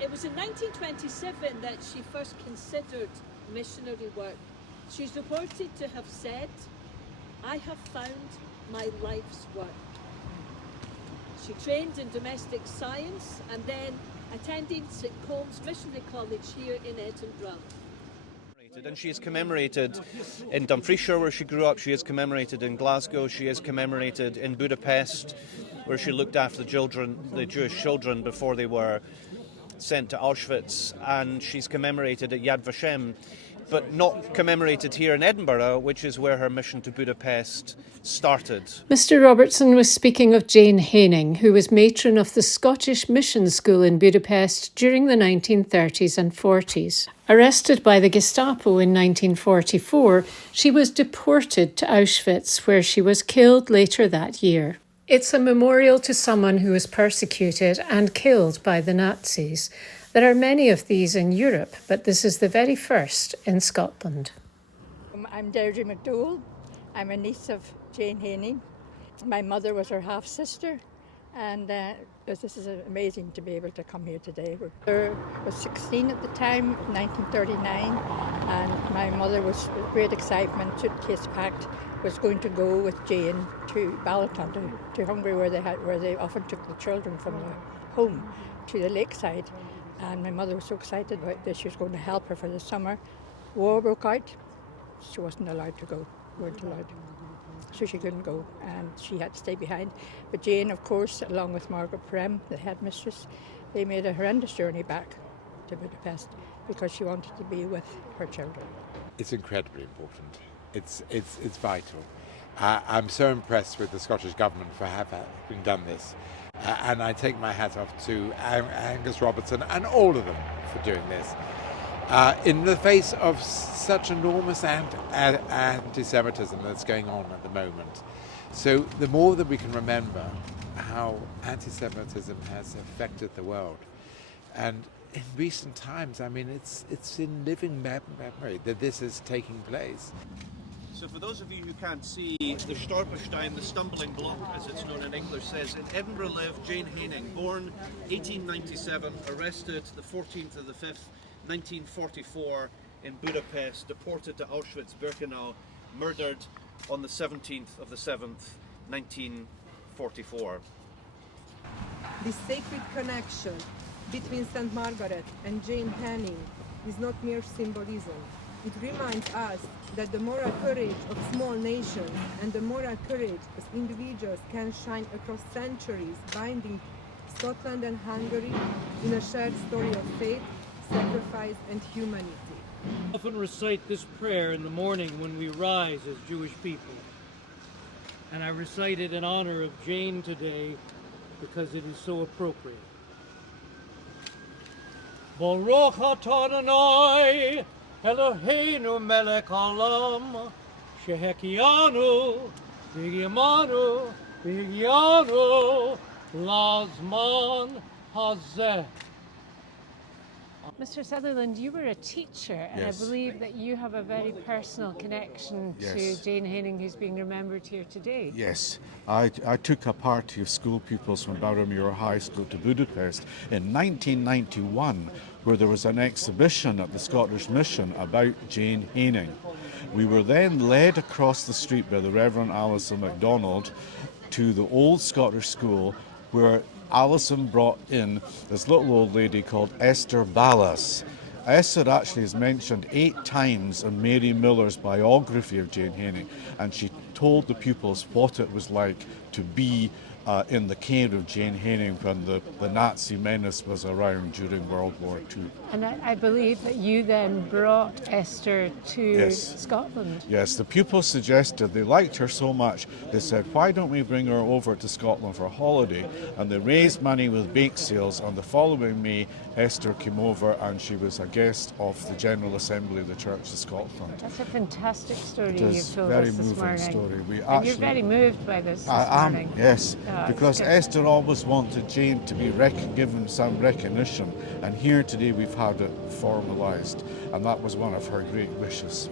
It was in 1927 that she first considered missionary work. She's reported to have said, "I have found my life's work." She trained in domestic science and then attended St Combs Missionary College here in Edinburgh. And she is commemorated in Dumfriesshire, where she grew up. She is commemorated in Glasgow. She is commemorated in Budapest, where she looked after the Jewish children before they were sent to Auschwitz. And she's commemorated at Yad Vashem, but not commemorated here in Edinburgh, which is where her mission to Budapest started. Mr. Robertson was speaking of Jane Haining, who was matron of the Scottish Mission School in Budapest during the 1930s and 40s. Arrested by the Gestapo in 1944, she was deported to Auschwitz, where she was killed later that year. It's a memorial to someone who was persecuted and killed by the Nazis. There are many of these in Europe, but this is the very first in Scotland. I'm Deirdre McDowell. I'm a niece of Jane Haining. My mother was her half-sister, and this is amazing to be able to come here today. I was 16 at the time, 1939, and my mother was with great excitement, suitcase packed, was going to go with Jane to Balaton, to Hungary, where they often took the children from their home to the lakeside. And my mother was so excited about this, she was going to help her for the summer. War broke out, she wasn't allowed to go, weren't allowed. So she couldn't go, and she had to stay behind. But Jane, of course, along with Margaret Prem, the headmistress, they made a horrendous journey back to Budapest because she wanted to be with her children. It's incredibly important. It's vital. I'm so impressed with the Scottish Government for having done this. And I take my hat off to Angus Robertson and all of them for doing this. In the face of such enormous anti-Semitism that's going on at the moment. So the more that we can remember how anti-Semitism has affected the world. And in recent times, I mean, it's in living memory that this is taking place. So for those of you who can't see, the Stolperstein, the stumbling block as it's known in English, says, in Edinburgh lived Jane Haining, born 1897, arrested the 14th of the 5th, 1944 in Budapest, deported to Auschwitz-Birkenau, murdered on the 17th of the 7th, 1944. The sacred connection between St. Margaret and Jane Haining is not mere symbolism. It reminds us that the moral courage of small nations and the moral courage as individuals can shine across centuries, binding Scotland and Hungary in a shared story of faith, sacrifice and humanity. I often recite this prayer in the morning when we rise as Jewish people. And I recite it in honor of Jane today because it is so appropriate. Baruch atah Adonai Eloheinu melech haolam shehekianu v'yimanu lazman hazeh. Mr. Sutherland, you were a teacher, and Yes. I believe that you have a very personal connection Yes. to Jane Haining, who's being remembered here today. Yes, I took a party of school pupils from Boroughmuir High School to Budapest in 1991, where there was an exhibition at the Scottish Mission about Jane Haining. We were then led across the street by the Reverend Alison MacDonald to the old Scottish school, where Alison brought in this little old lady called Esther Ballas. Esther actually is mentioned 8 times in Mary Miller's biography of Jane Haining, and she told the pupils what it was like to be in the care of Jane Haining when the Nazi menace was around during World War II. And I believe that you then brought Esther to Yes. Scotland. Yes, the pupils suggested they liked her so much, they said, why don't we bring her over to Scotland for a holiday? And they raised money with bake sales, and the following May, Esther came over and she was a guest of the General Assembly of the Church of Scotland. That's a fantastic story It you've is told very us this moving morning. story. And you're very moved by this I am, morning. yes, Yeah, because it's good. Esther always wanted Jane to be given some recognition, and here today we've had it formalised, and that was one of her great wishes.